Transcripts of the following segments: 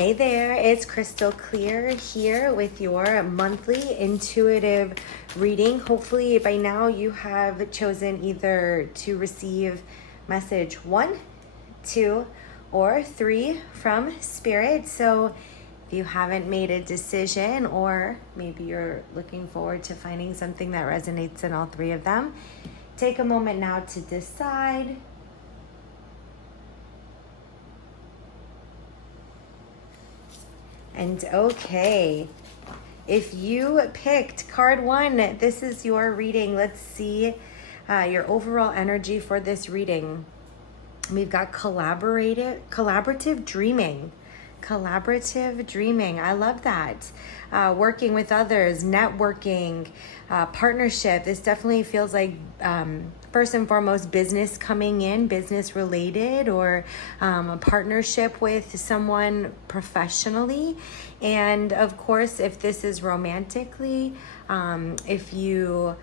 Hey there, it's Crystal Clear here with your monthly intuitive reading. Hopefully by now you have chosen either to receive message 1, 2, or 3 from Spirit. So if you haven't made a decision, or maybe you're looking forward to finding something that resonates in all 3 of them, take a moment now to decide. And okay, if you picked card 1, this is your reading. Let's see your overall energy for this reading. We've got collaborative dreaming. Collaborative dreaming. I love that. Working with others, networking, partnership. This definitely feels like first and foremost business coming in, business related, or a partnership with someone professionally. And of course, if this is romantically, if you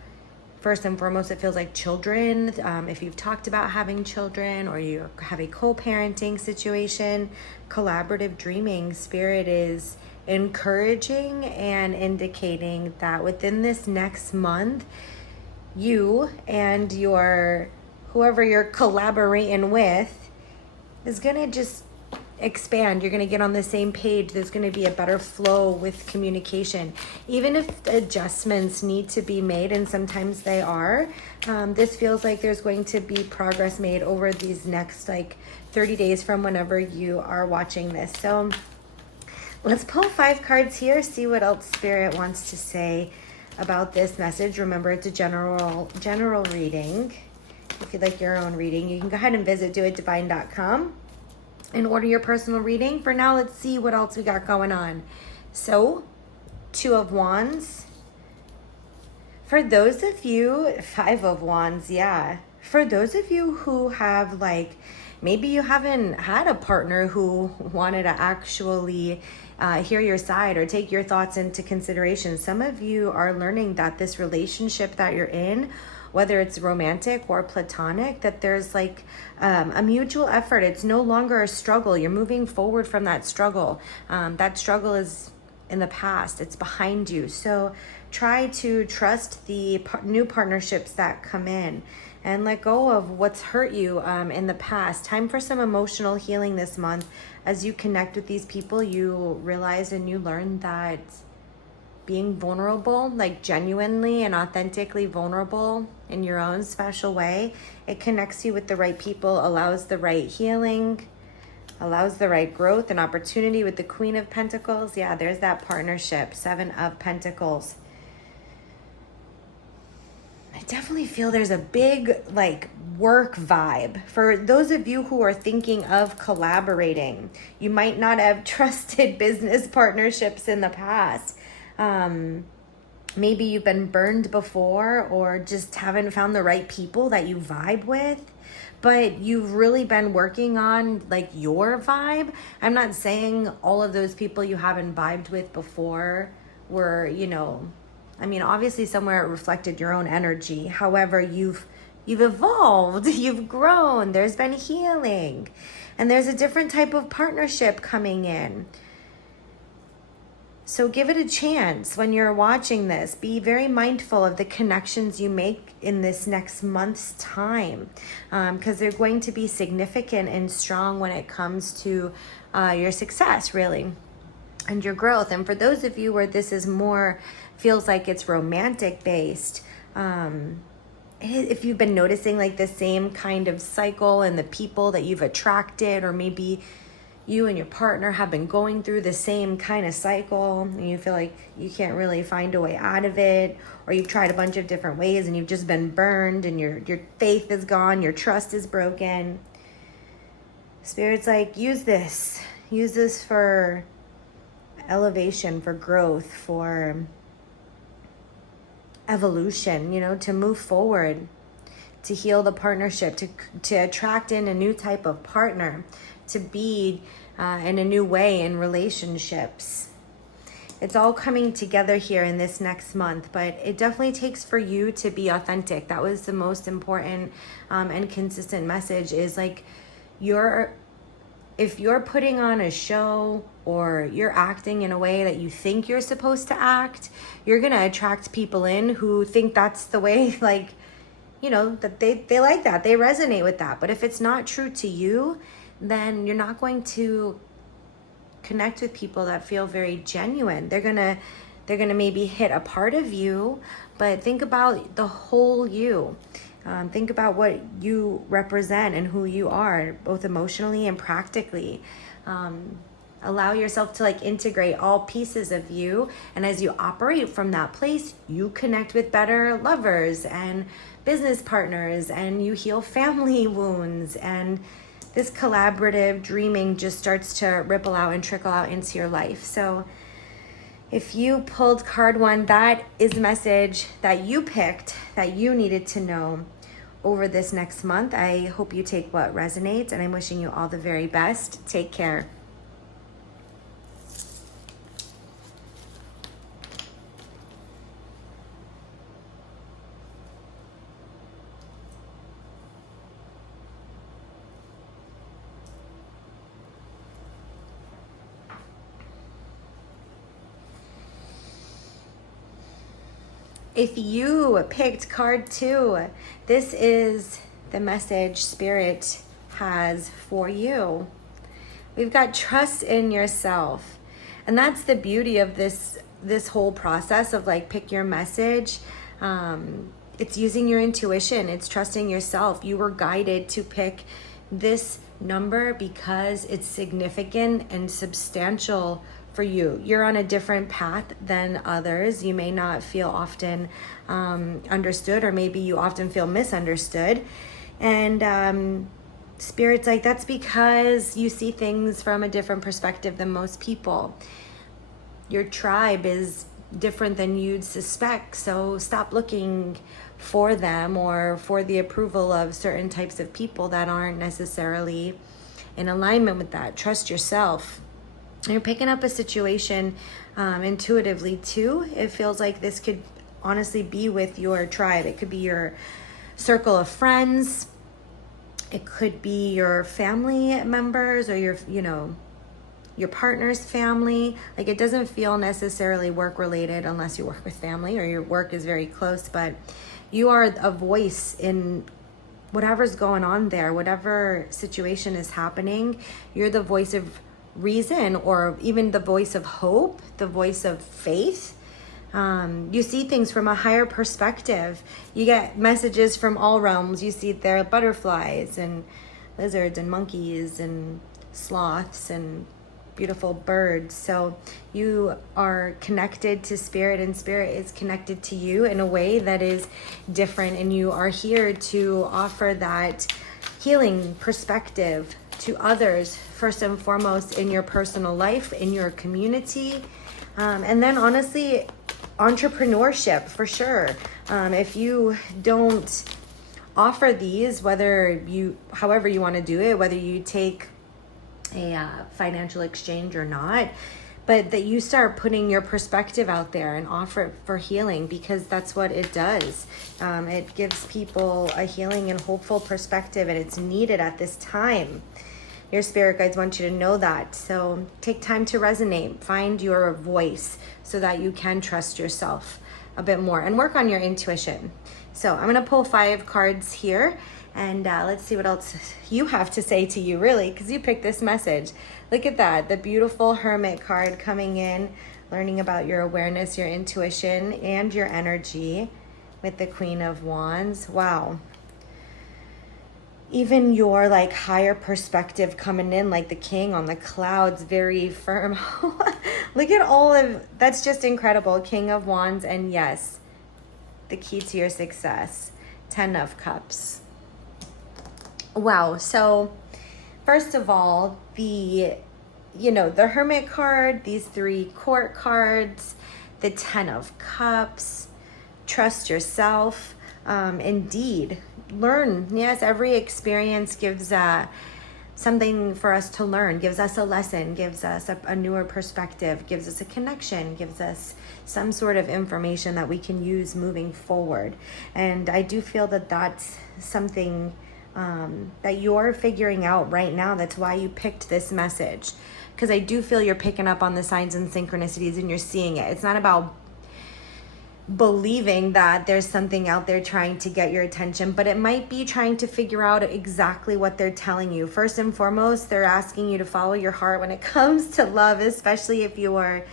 first and foremost, it feels like children. If you've talked about having children or you have a co-parenting situation, collaborative dreaming, Spirit is encouraging and indicating that within this next month, you and whoever you're collaborating with is going to just expand. You're going to get on the same page. There's going to be a better flow with communication, even if adjustments need to be made, and sometimes they are. This feels like there's going to be progress made over these next 30 days from whenever you are watching this. So let's pull 5 cards here, see what else Spirit wants to say about this message. Remember, it's a general reading. If you'd like your own reading, you can go ahead and visit doitdivine.com and order your personal reading. For now, let's see what else we got going on. So, 2 of Wands. For those of you, 5 of Wands, yeah. For those of you who have maybe you haven't had a partner who wanted to actually hear your side or take your thoughts into consideration. Some of you are learning that this relationship that you're in, whether it's romantic or platonic, that there's a mutual effort. It's no longer a struggle. You're moving forward from that struggle. That struggle is in the past. It's behind you. So try to trust the new partnerships that come in and let go of what's hurt you in the past. Time for some emotional healing this month. As you connect with these people, you realize and you learn that being vulnerable, genuinely and authentically vulnerable in your own special way, it connects you with the right people, allows the right healing, allows the right growth and opportunity with the Queen of Pentacles. Yeah, there's that partnership, 7 of Pentacles. I definitely feel there's a big work vibe. For those of you who are thinking of collaborating, you might not have trusted business partnerships in the past. Maybe you've been burned before or just haven't found the right people that you vibe with, but you've really been working on your vibe. I'm not saying all of those people you haven't vibed with before were, obviously somewhere it reflected your own energy. However, you've evolved, you've grown, there's been healing, and there's a different type of partnership coming in. So give it a chance when you're watching this. Be very mindful of the connections you make in this next month's time, because they're going to be significant and strong when it comes to your success, really, and your growth. And for those of you where this is more, feels like it's romantic based, if you've been noticing the same kind of cycle and the people that you've attracted, or maybe you and your partner have been going through the same kind of cycle and you feel like you can't really find a way out of it, or you've tried a bunch of different ways and you've just been burned and your faith is gone, your trust is broken. Spirit's use this for elevation, for growth, for evolution, to move forward, to heal the partnership, to attract in a new type of partner, to be in a new way in relationships. It's all coming together here in this next month, but it definitely takes for you to be authentic. That was the most important and consistent message, is you're if you're putting on a show or you're acting in a way that you think you're supposed to act, you're going to attract people in who think that's the way, like, you know, that they like that, they resonate with that. But if it's not true to you, then you're not going to connect with people that feel very genuine. They're gonna maybe hit a part of you, but think about the whole you. Think about what you represent and who you are, both emotionally and practically. Allow yourself to like integrate all pieces of you. And as you operate from that place, you connect with better lovers and business partners, and you heal family wounds. And this collaborative dreaming just starts to ripple out and trickle out into your life. So if you pulled card 1, that is the message that you picked, that you needed to know over this next month. I hope you take what resonates, and I'm wishing you all the very best. Take care. If you picked card 2, this is the message Spirit has for you. We've got trust in yourself. And that's the beauty of this whole process of like pick your message. It's using your intuition. It's trusting yourself. You were guided to pick this number because it's significant and substantial for you. You're on a different path than others. You may not feel often understood, or maybe you often feel misunderstood. And Spirit's like, that's because you see things from a different perspective than most people. Your tribe is different than you'd suspect, so stop looking for them or for the approval of certain types of people that aren't necessarily in alignment with that. Trust yourself. You're picking up a situation intuitively too. It feels like this could honestly be with your tribe. It could be your circle of friends. It could be your family members or your partner's family. Like, it doesn't feel necessarily work related unless you work with family or your work is very close, but you are a voice in whatever's going on there, whatever situation is happening. You're the voice of reason, or even the voice of hope, the voice of faith. You see things from a higher perspective. You get messages from all realms. You see there butterflies and lizards and monkeys and sloths and beautiful birds. So you are connected to Spirit, and Spirit is connected to you in a way that is different, and you are here to offer that healing perspective to others, first and foremost in your personal life, in your community, and then honestly, entrepreneurship for sure. If you don't offer these, however you want to do it, whether you take a financial exchange or not, but that you start putting your perspective out there and offer it for healing, because that's what it does. It gives people a healing and hopeful perspective, and it's needed at this time. Your spirit guides want you to know that. So take time to resonate, find your voice so that you can trust yourself a bit more and work on your intuition. So I'm going to pull 5 cards here, and let's see what else you have to say to you, really, because you picked this message. Look at that, the beautiful Hermit card coming in, learning about your awareness, your intuition, and your energy with the Queen of Wands. Wow. Even your like higher perspective coming in, like the king on the clouds, very firm. Look at all of that's just incredible. King of Wands, and yes, the key to your success, 10 of Cups. Wow. So first of all, the Hermit card, these 3 court cards, the 10 of Cups, trust yourself. Indeed, learn. Yes, every experience gives something for us to learn, gives us a lesson, gives us a newer perspective, gives us a connection, gives us some sort of information that we can use moving forward. And I do feel that that's something that you're figuring out right now. That's why you picked this message, because I do feel you're picking up on the signs and synchronicities and you're seeing it. It's not about believing that there's something out there trying to get your attention, but it might be trying to figure out exactly what they're telling you. First and foremost, they're asking you to follow your heart when it comes to love, especially if you are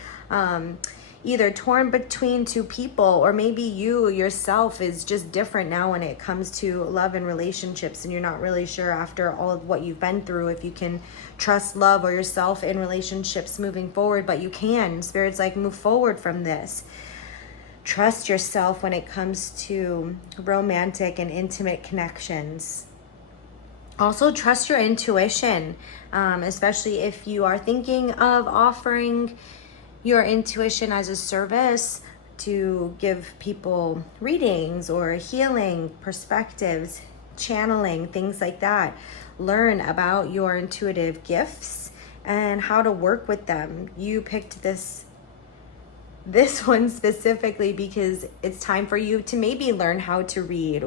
either torn between two people, or maybe you yourself is just different now when it comes to love and relationships, and you're not really sure after all of what you've been through if you can trust love or yourself in relationships moving forward. But you can. Spirit's like, move forward from this. Trust yourself when it comes to romantic and intimate connections. Also, trust your intuition, especially if you are thinking of offering your intuition as a service to give people readings or healing, perspectives, channeling, things like that. Learn about your intuitive gifts and how to work with them. You picked this one specifically because it's time for you to maybe learn how to read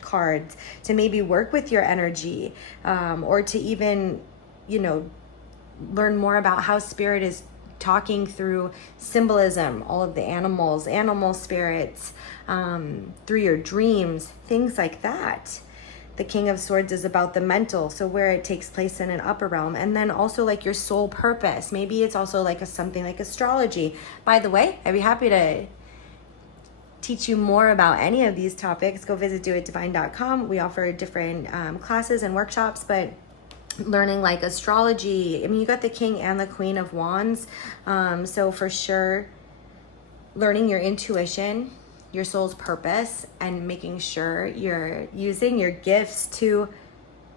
cards, to maybe work with your energy, or to even, learn more about how spirit is talking through symbolism, all of the animal spirits, through your dreams, things like that. The King of Swords is about the mental, so where it takes place in an upper realm. And then also like your soul purpose. Maybe it's also like something like astrology. By the way, I'd be happy to teach you more about any of these topics. Go visit doitdivine.com. We offer different classes and workshops, but learning like astrology, I mean, you got the King and the Queen of Wands. So for sure, learning your intuition, your soul's purpose, and making sure you're using your gifts to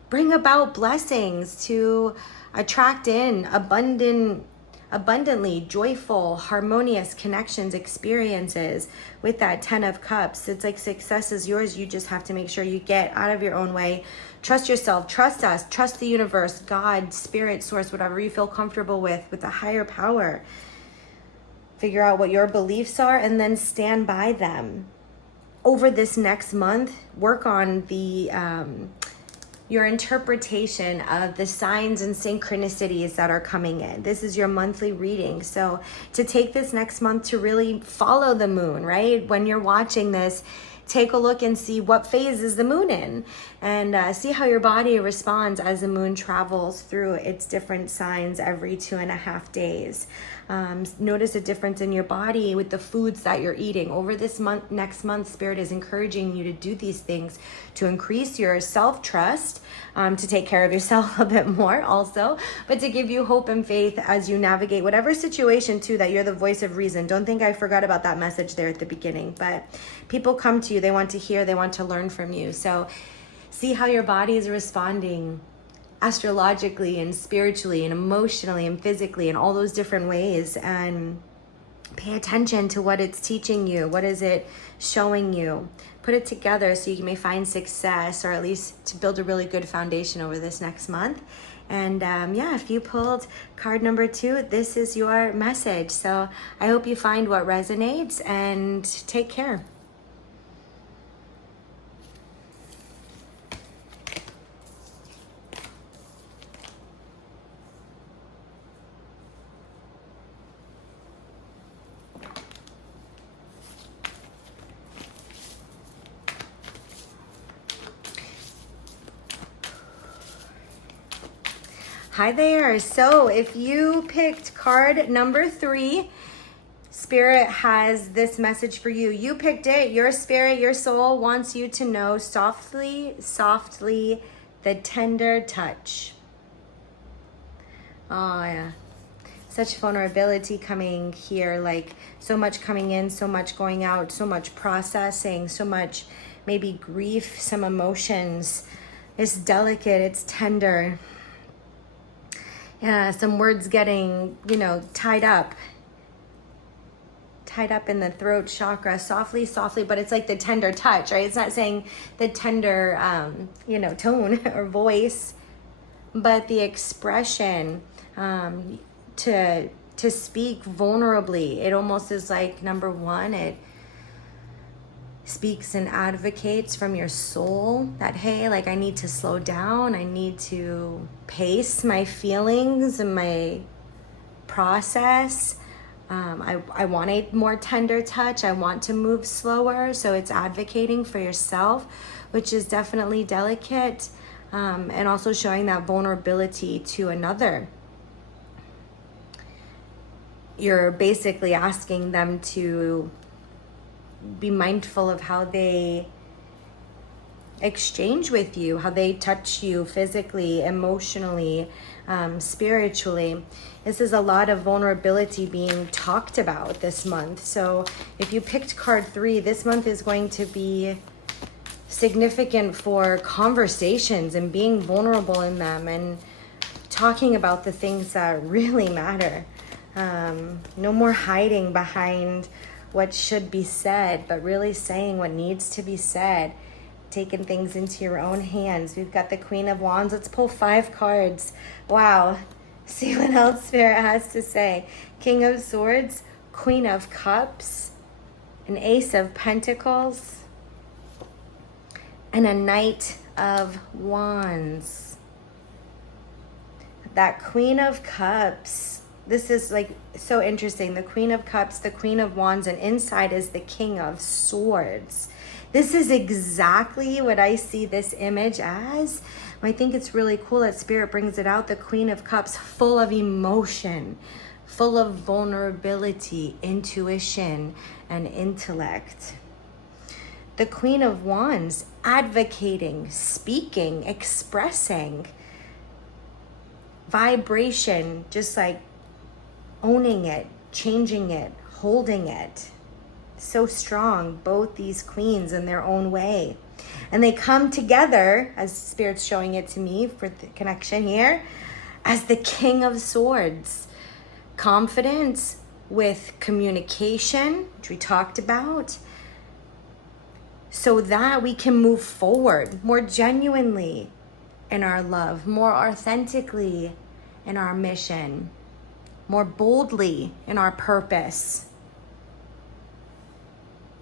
bring about blessings, to attract in abundantly joyful, harmonious connections, experiences with that 10 of Cups. It's like success is yours. You just have to make sure you get out of your own way. Trust yourself, trust us, trust the universe, God, spirit, source, whatever you feel comfortable with a higher power. Figure out what your beliefs are and then stand by them. Over this next month, work on your interpretation of the signs and synchronicities that are coming in. This is your monthly reading. So to take this next month to really follow the moon, right? When you're watching this, take a look and see what phase is the moon in, and see how your body responds as the moon travels through its different signs every 2.5 days. Notice a difference in your body with the foods that you're eating. Over this next month, Spirit is encouraging you to do these things to increase your self-trust, to take care of yourself a bit more also, but to give you hope and faith as you navigate whatever situation too, that you're the voice of reason. Don't think I forgot about that message there at the beginning, but people come to you, they want to hear, they want to learn from you. So see how your body is responding astrologically and spiritually and emotionally and physically in all those different ways, and pay attention to what it's teaching you. What is it showing you? Put it together so you may find success, or at least to build a really good foundation over this next month. And if you pulled card number 2, this is your message. So I hope you find what resonates, and take care. Hi there. So if you picked card number 3, Spirit has this message for you. You picked it. Your spirit, your soul wants you to know softly, softly, the tender touch. Oh, yeah. Such vulnerability coming here, like so much coming in, so much going out, so much processing, so much maybe grief, some emotions. It's delicate, it's tender. Yeah, some words getting, tied up in the throat chakra, softly, softly, but it's like the tender touch, right? It's not saying the tender, tone or voice, but the expression, to speak vulnerably. It almost is like, number one, it speaks and advocates from your soul that, hey, like I need to slow down. I need to pace my feelings and my process. I want a more tender touch. I want to move slower. So it's advocating for yourself, which is definitely delicate, and also showing that vulnerability to another. You're basically asking them to be mindful of how they exchange with you, how they touch you physically, emotionally, spiritually. This is a lot of vulnerability being talked about this month. So if you picked card 3, this month is going to be significant for conversations and being vulnerable in them and talking about the things that really matter. No more hiding behind what should be said, but really saying what needs to be said, taking things into your own hands. We've got the Queen of Wands. Let's pull 5 cards. Wow. See what else Spirit has to say. King of Swords, Queen of Cups, an Ace of Pentacles, and a Knight of Wands. That Queen of Cups, this is like so interesting. The Queen of Cups, the Queen of Wands, and inside is the King of Swords. This is exactly what I see this image as. I think it's really cool that Spirit brings it out. The Queen of Cups, full of emotion, full of vulnerability, intuition, and intellect. The Queen of Wands, advocating, speaking, expressing, vibration, just like owning it, changing it, holding it. So strong, both these queens in their own way. And they come together, as Spirit's showing it to me for the connection here, as the King of Swords. Confidence with communication, which we talked about, so that we can move forward more genuinely in our love, more authentically in our mission, more boldly in our purpose,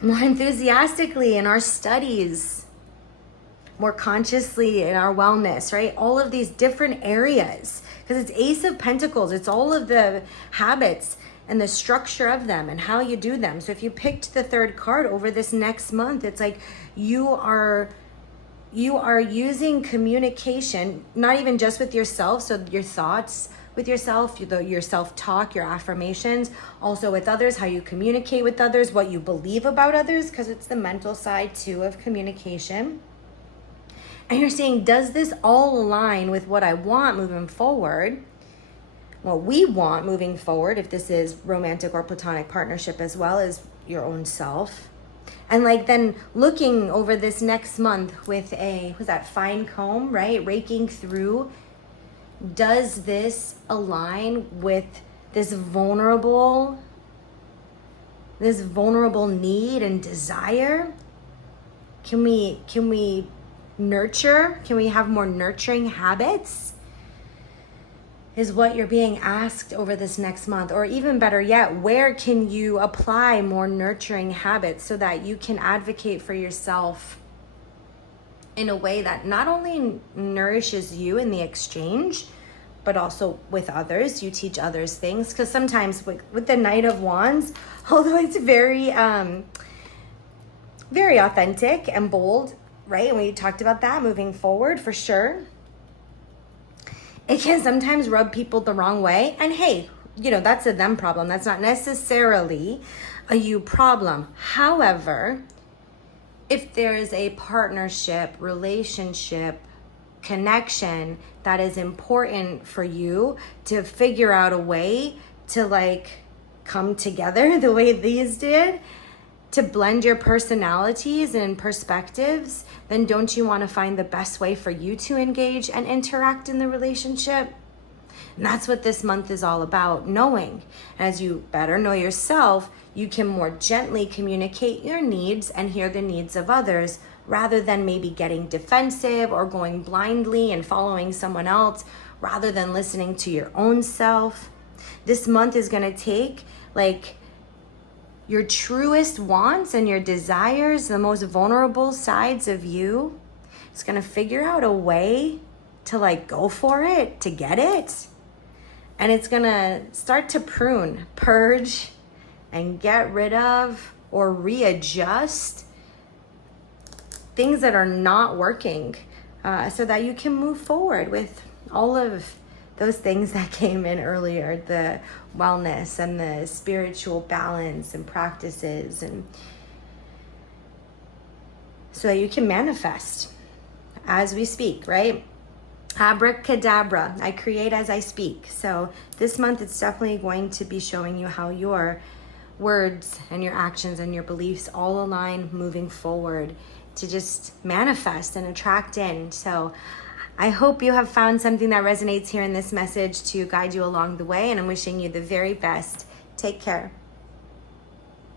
more enthusiastically in our studies, more consciously in our wellness, right? All of these different areas, because it's Ace of Pentacles. It's all of the habits and the structure of them and how you do them. So if you picked the 3rd card over this next month, it's like you are using communication, not even just with yourself, so your thoughts with yourself, your self-talk, your affirmations, also with others, how you communicate with others, what you believe about others, because it's the mental side too of communication. And you're saying, does this all align with what I want moving forward? What we want moving forward, if this is romantic or platonic partnership as well as your own self. And like then looking over this next month with a, what's that, fine comb, right? Raking through, does this align with this vulnerable need and desire? Can we nurture? Can we have more nurturing habits? Is what you're being asked over this next month. Or even better yet, where can you apply more nurturing habits so that you can advocate for yourself in a way that not only nourishes you in the exchange, but also with others. You teach others things. Because sometimes with the Knight of Wands, although it's very very authentic and bold, right? And we talked about that moving forward for sure. It can sometimes rub people the wrong way. And hey, that's a them problem. That's not necessarily a you problem. However, if there is a partnership, relationship, connection that is important for you to figure out a way to like come together the way these did, to blend your personalities and perspectives, then don't you want to find the best way for you to engage and interact in the relationship? And that's what this month is all about, knowing. As you better know yourself, you can more gently communicate your needs and hear the needs of others, rather than maybe getting defensive or going blindly and following someone else, rather than listening to your own self. This month is going to take like your truest wants and your desires, the most vulnerable sides of you. It's going to figure out a way to like go for it, to get it. And it's going to start to prune, purge, and get rid of or readjust things that are not working, so that you can move forward with all of those things that came in earlier, the wellness and the spiritual balance and practices, and so that you can manifest as we speak, right? Abracadabra, I create as I speak. So this month it's definitely going to be showing you how your words and your actions and your beliefs all align moving forward to just manifest and attract in. So I hope you have found something that resonates here in this message to guide you along the way, and I'm wishing you the very best. Take care.